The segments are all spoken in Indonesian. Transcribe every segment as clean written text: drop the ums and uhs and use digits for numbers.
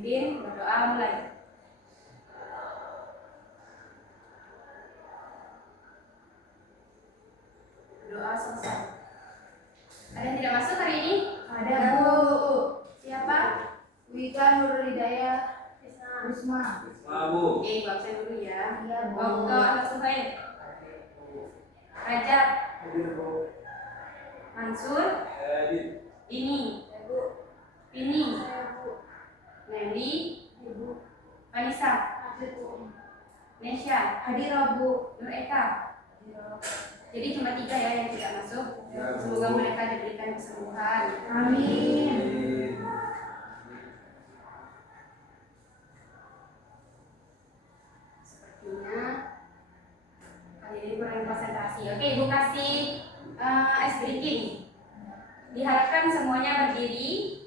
Pemimpin berdoa mulai. Doa selesai. Ada yang tidak masuk hari ini? Ada, Bu. Siapa? Wika Nurul Hidayah Risma. Bu. Oke, ibu absen dulu ya. Iya, Bu. Waktu anak Suhaib. Rajab. Mansur. Ini. Ini. Nelly. Vanessa. Nesya. Hadirah, Bu. Nur Eka. Jadi cuma 3 ya yang tidak masuk. Semoga mereka diberikan kesembuhan. Amin. Sepertinya kali ini kurang konsentrasi. Oke, Ibu kasih es briefing. Diharapkan semuanya berdiri.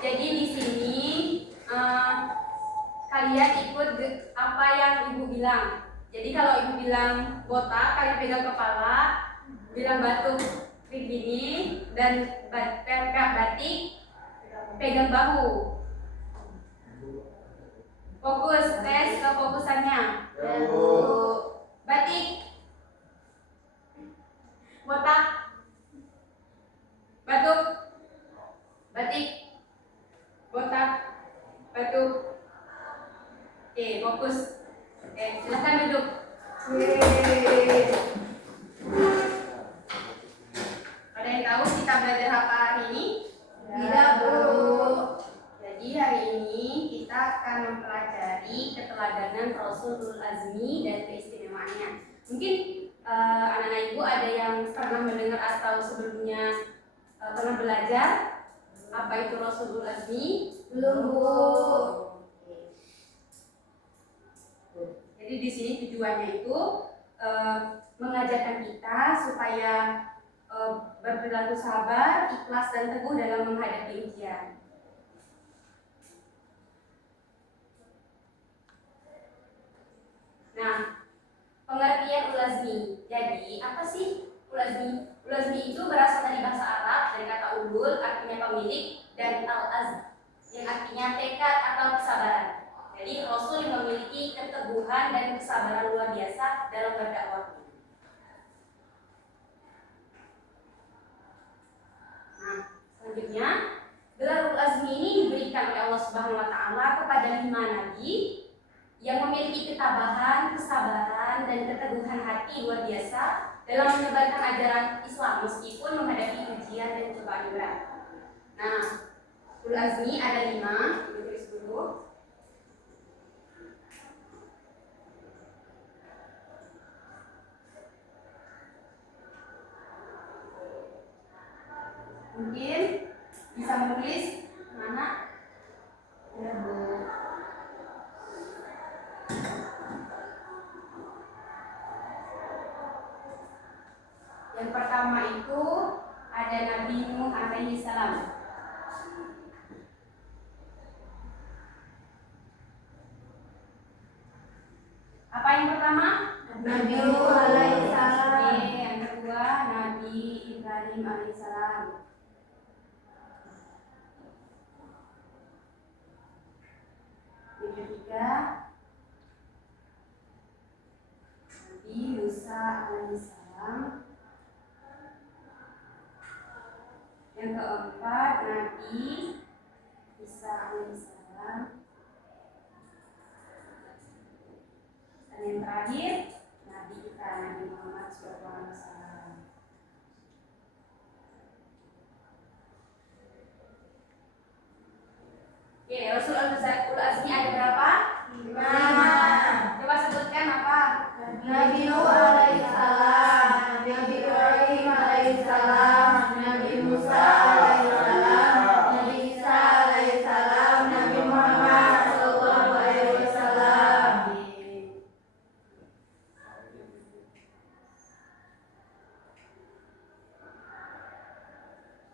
Jadi di sini kalian ikut apa yang Ibu bilang. Jadi kalau Ibu bilang botak, kalian pegang kepala, bilang batuk begini, dan batik pegang bahu. Fokus, tes kefokusannya. Batik, botak, batuk, batik, botak, batuk. Oke, fokus. Oke, silakan duduk. Ada yang tahu kita belajar apa hari ini? Tidak, Bu. Jadi hari ini kita akan mempelajari keteladanan Rasulul Azmi dan keistimewaannya. Mungkin anak-anak ibu ada yang pernah mendengar atau sebelumnya pernah belajar apa itu Rasulul Azmi? Belum, Bu. Jadi di sini tujuannya itu mengajarkan kita supaya berperilaku sabar, ikhlas dan teguh dalam menghadapi ujian. Nah, pengertian ulazmi. Jadi, apa sih ulazmi? Ulazmi itu berasal dari bahasa Arab dari kata ulul, artinya pemilik, dan al-azm, yang artinya tekad atau kesabaran. Jadi, Rasul yang memiliki keteguhan dan kesabaran luar biasa dalam berdakwah. Nah, selanjutnya, gelar ulazmi ini diberikan oleh Allah Subhanahu wa taala kepada 5 nabi yang memiliki ketabahan, kesabaran, dan keteguhan hati luar biasa dalam menyebarkan ajaran Islam meskipun menghadapi ujian dan cobaan berat. Nah, ulul azmi ada 5, ditulis dulu. Mungkin bisa menulis mana? Ya, Bu. Yang pertama itu ada Nabi Nuh alaihi salam. Apa yang pertama? Nabi Nuh alaihi salam. Oke, yang kedua Nabi Ibrahim alaihi salam. Yang ketiga Nabi Musa alaihi salam. Yang keempat Nabi Isa alaihissalam. Dan yang terakhir Nabi kita Nabi Muhammad SAW. Oke, Rasulul Azmi ada berapa? 5. Coba sebutkan apa? Nabi Nuh alaihi salam, Nabi Ibrahim alaihi salam, Nabi Musa alaihi salam, Nabi Isa alaihi salam, Nabi Muhammad sallallahu alaihi wasallam.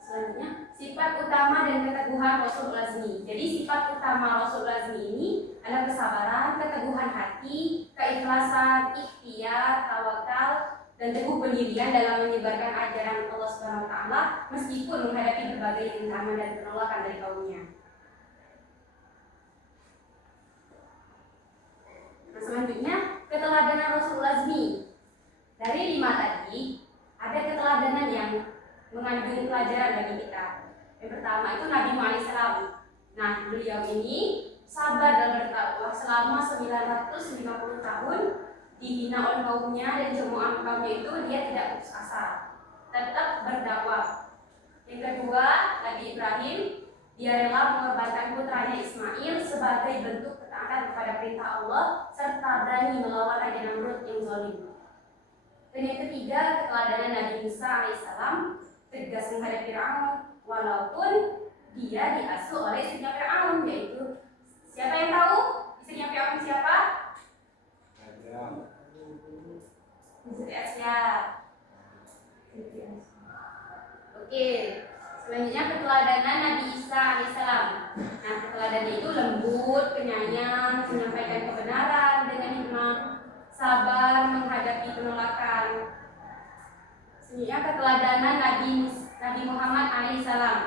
Selanjutnya, sifat utama dan keteguhan Rasulul Azmi. Jadi sifat utama Rasulul Azmi ini adalah kesabaran, keteguhan hati, keikhlasan, ikhtiar, tawakal, dan teguh pendirian dalam menyebarkan ajaran Allah Subhanahu wa taala meskipun menghadapi berbagai rintangan dan penolakan dari kaumnya. Nah, selanjutnya keteladanan Rasul Azmi. Dari 5 tadi ada keteladanan yang mengandung pelajaran bagi kita. Yang pertama itu Nabi Muhammad SAW. Nah, beliau ini sabar dan bertakwa selama 950 tahun, dihina oleh kaumnya dan cemoohan kaumnya itu dia tidak putus asa, tetap berdakwah. Yang kedua, Nabi Ibrahim, dia rela mengorbankan putranya Ismail sebagai bentuk ketaatan kepada perintah Allah serta berani melawan Raja Namrud yang zalim. Dan yang ketiga, keteladanan Nabi Musa alaihissalam, tegas menghadapi Fir'aun walaupun dia diasuh oleh istrinya Fir'aun, yaitu siapa yang tahu istrinya Fir'aun siapa? Siti Asia. Oke, selanjutnya keteladanan Nabi Isa alaihissalam. Nah, keteladanan itu lembut, penyayang, menyampaikan kebenaran dengan hikmah, sabar menghadapi penolakan. Selanjutnya keteladanan Nabi Muhammad alaihissalam,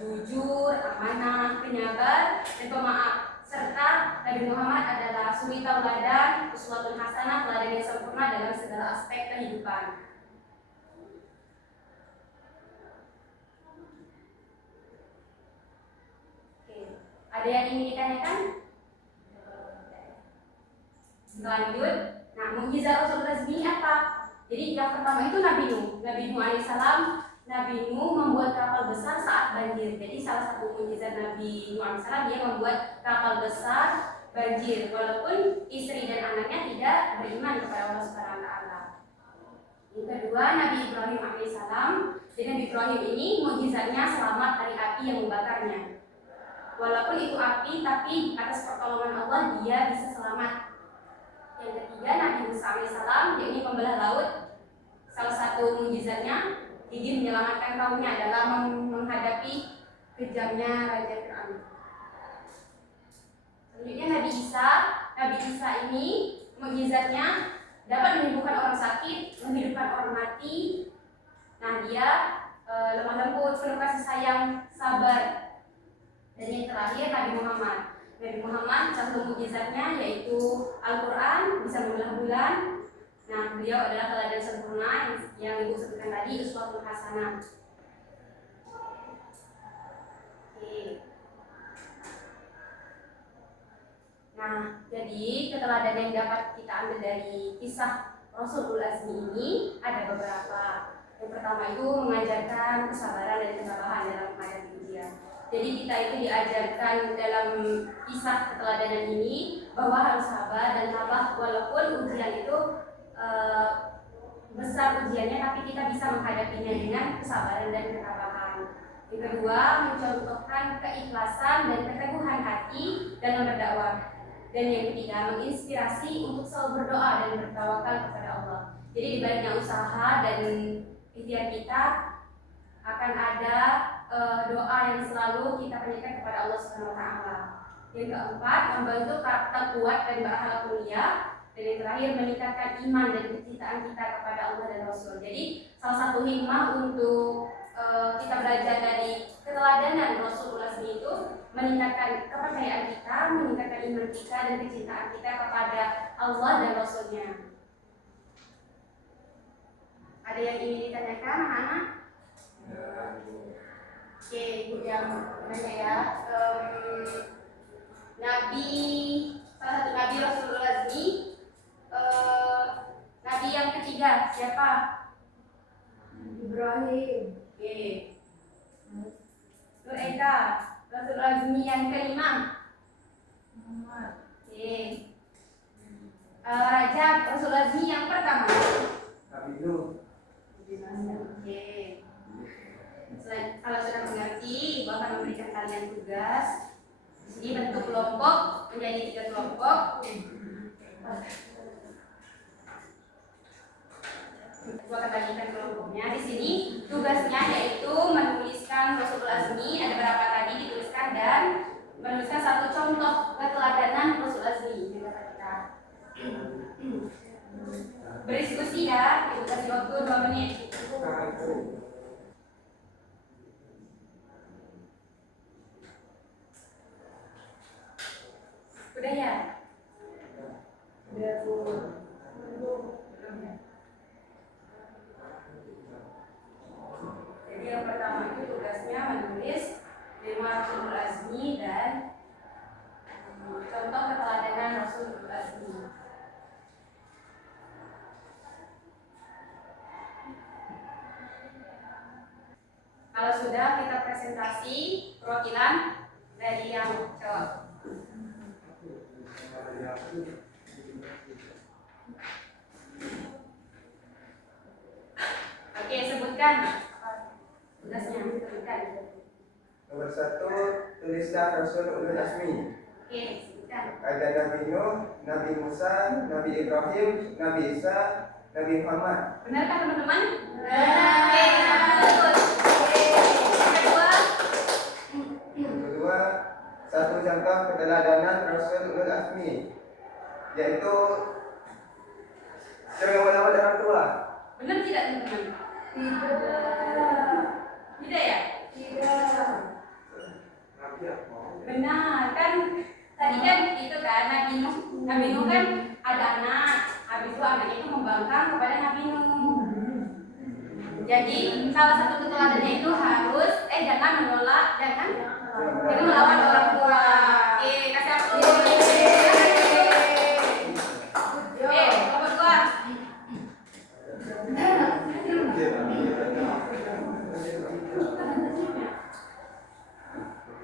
jujur, amanah, penyabar, dan pemaaf. Serta Nabi Muhammad adalah suri tauladan, uswatun hasanah, teladan yang sempurna dalam segala aspek kehidupan. Oke, ada yang ingin ditanyakan? Lanjut. Nah, mukjizat Rasul Azmi apa? Jadi yang pertama itu Nabi Nuh alaihissalam. Nabi Nuh membuat kapal besar saat banjir. Jadi salah satu mukjizat Nabi Nuh alaihissalam, dia membuat kapal besar banjir walaupun istri dan anaknya tidak beriman kepada Allah Subhanahu wa taala. Yang kedua, Nabi Ibrahim alaihissalam. Jadi Nabi Ibrahim ini mukjizatnya selamat dari api yang membakarnya. Walaupun itu api, tapi atas pertolongan Allah dia bisa selamat. Yang ketiga, Nabi Musa alaihissalam, yakni pembelah laut. Salah satu mukjizatnya dia menyelamatkan kaumnya dalam menghadapi kejamnya Raja Fir'aun. Selanjutnya Nabi Isa ini mukjizatnya dapat menyembuhkan orang sakit, menghidupkan orang mati. Nah, dia lemah lembut, penuh kasih sayang, sabar. Dan yang terakhir Nabi Muhammad. Nabi Muhammad satu mukjizatnya yaitu Al-Quran, bisa membelah bulan. Nah, beliau adalah teladan sempurna yang ibu sebutkan tadi, uswatun hasanah. Oke. Nah, jadi keteladanan yang dapat kita ambil dari kisah Rasulul Azmi ini ada beberapa. Yang pertama itu mengajarkan kesabaran dan ketabahan dalam menghadapi ujian. Jadi kita itu diajarkan dalam kisah keteladanan ini bahwa harus sabar dan tabah walaupun ujian itu besar ujiannya, tapi kita bisa menghadapinya dengan kesabaran dan ketabahan. Yang kedua, mencontohkan keikhlasan dan keteguhan hati dalam berdakwah. Dan yang ketiga, menginspirasi untuk selalu berdoa dan bertawakal kepada Allah. Jadi di baliknya usaha dan ikhtiar kita akan ada doa yang selalu kita panjatkan kepada Allah Subhanahu wa taala. Yang keempat, membantu karakter kuat dan berakhlak mulia. Dan yang terakhir, meningkatkan iman dan kecintaan kita kepada Allah dan Rasul. Jadi salah satu hikmah untuk kita belajar dari keteladanan Rasulullah SAW itu meningkatkan kepercayaan kita, meningkatkan iman kita dan kecintaan kita kepada Allah dan Rasulnya. Ada yang ingin ditanyakan, anak-anak? Oke, ibu yang nanya ya. Salah satu Nabi Rasulullah SAW, Nabi yang ketiga siapa? Ibrahim. Oke. Nur Eka, Rasulullah SAW yang kelima. Muhammad. Oke. Rajab, Rasulullah SAW yang pertama. Nabi Nuh. Oke. Kalau sudah mengerti, Ibu akan memberikan kalian tugas. Jadi bentuk kelompok menjadi 3 kelompok. Ibu akan bagikan kelompoknya. Di sini tugasnya yaitu menuliskan Rasulullah SAW. Ada berapa tadi dituliskan dan menuliskan 1 contoh keteladanan Rasulullah SAW. Berdiskusi ya, Ibu kasih Udah ya? Udah, Bu. Belum ya? Jadi yang pertama itu tugasnya menulis 5 Rasulul Azmi dan contoh keteladanan Rasulul Azmi. Kalau sudah, kita presentasi perwakilan dari yang cowok. Oke, sebutkan tugasnya. Sebutkan. Nomor 1, tulislah Rasul Ulul Azmi. Oke, sebutkan. Ada Nabi Nuh, Nabi Musa, Nabi Ibrahim, Nabi Isa, Nabi Muhammad. Benarkah teman-teman? Benar. Oke, betul. Kedua, Yang kedua, satu contoh keteladanan Rasul Ulul Azmi, yaitu jangan melawan orang tua. benar tidak teman-teman? Tidak. Tidak ya? Tidak. Benar kan? Tadi kan itu kan Nabi Nuh kan ada anak, habis itu anaknya itu membangkang kepada Nabi Nuh. Jadi salah satu keteladannya itu harus jangan menolak, jangan melawan orang tua. Oke, kasih aplaus. Nomor 2.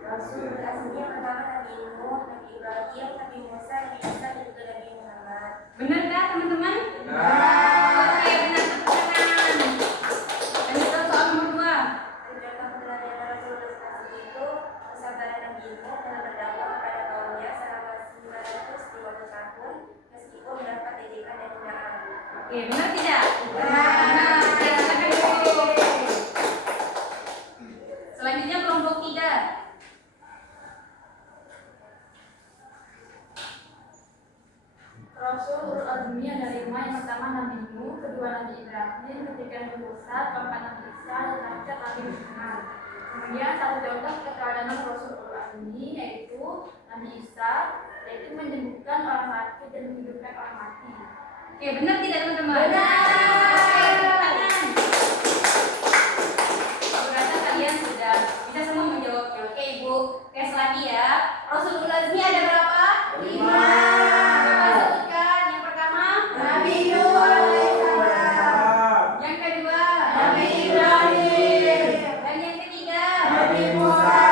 Rasul Azmi yang pertama Nabi Nuh, Nabi Ibrahim, Nabi Musa, Nabi Isa, dan juga Nabi Muhammad. Benarkah teman-teman? Benar. Oke, benar teman-teman. Lanjut soal nomor 2. Contoh keteladanan Rasul Azmi itu kesabaran Nabi Nuh dalam berdakwah kepada kaumnya selama 950 tahun meskipun mendapat ejekan dan hinaan. Oke, benar tidak? Benar. Oke, silakan ibu. Selanjutnya kelompok 3. Rasul Azmi ada 5. Yang pertama Nabi Nuh, kedua Nabi Ibrahim, ketiga Nabi Musa, keempat Nabi Isa, dan terakhir Nabi Muhammad. Kemudian satu contoh keteladanan Rasul Azmi yaitu Nabi Isa, yaitu menyembuhkan orang sakit dan menghidupkan orang mati. Oke, benar tidak teman-teman? Benar. Oke, tepuk tangan. Aku rasa kalian sudah bisa semua menjawabnya. Oke, Ibu. Tes lagi ya. Rasulul Azmi ada berapa? 5. Coba sebutkan. Yang pertama, Nabi Nuh alaihissalam. yang kedua, Nabi Ibrahim. dan yang ketiga, Nabi Musa.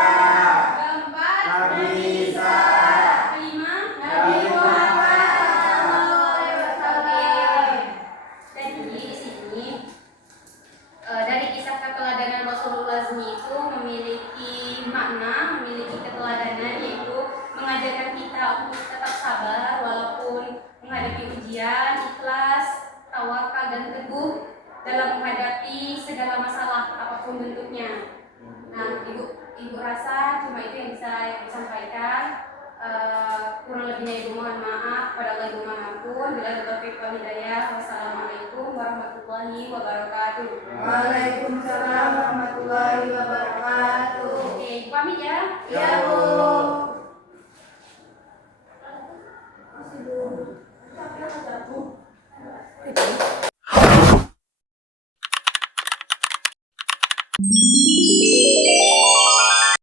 keempat, Nabi Isa. kelima, Nabi Muhammad. Oke. Jadi di sini dari kisah keteladanan Rasulul Azmi itu memiliki makna, memiliki keteladanan, yaitu mengajarkan kita untuk tetap sabar walaupun menghadapi ujian, ikhlas, tawakal dan teguh dalam menghadapi segala masalah apapun bentuknya. Nah, ibu rasa cuma itu yang bisa ibu sampaikan. Kurang lebihnya ibu mohon maaf, pada Allah ibu mengampun. Bila taufiq wal hidayah. Wassalamualaikum warahmatullahi wabarakatuh. Waalaikumsalam warahmatullahi wabarakatuh. Oke, pamit ya. Ya, Bu.